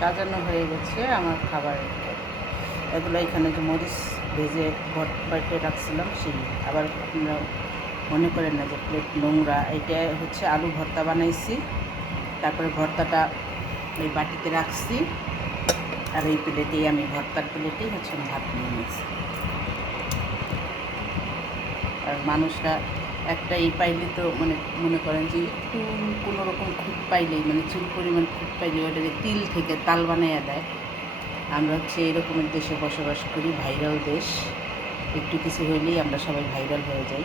সাজানো হয়ে গেছে আমার খাবারের পর। এগুলো এখানে যে মরিচ ভেজে বেটে রাখছিলাম সেই, আবার আপনারা মনে করেন না যে প্লেট নোংরা। এটা হচ্ছে আলু ভর্তা বানাইছি, তারপরে ভর্তাটা ওই বাটিতে রাখছি, আর এই প্লেটেই আমি ভর্তার প্লেটেই হচ্ছে ভাত নিয়ে নিয়েছি। আর মানুষরা একটা এই পাইলে তো মানে মনে করেন যে একটু কোনো রকম খুঁত পাইলেই, মানে চুল পরিমাণ খুঁত পাইলেই ওটাকে তিল থেকে তাল বানাইয়া দেয়। আমরা হচ্ছে এরকমের দেশে বসবাস করি, ভাইরাল দেশ। একটু কিছু হইলেই আমরা সবাই ভাইরাল হয়ে যাই।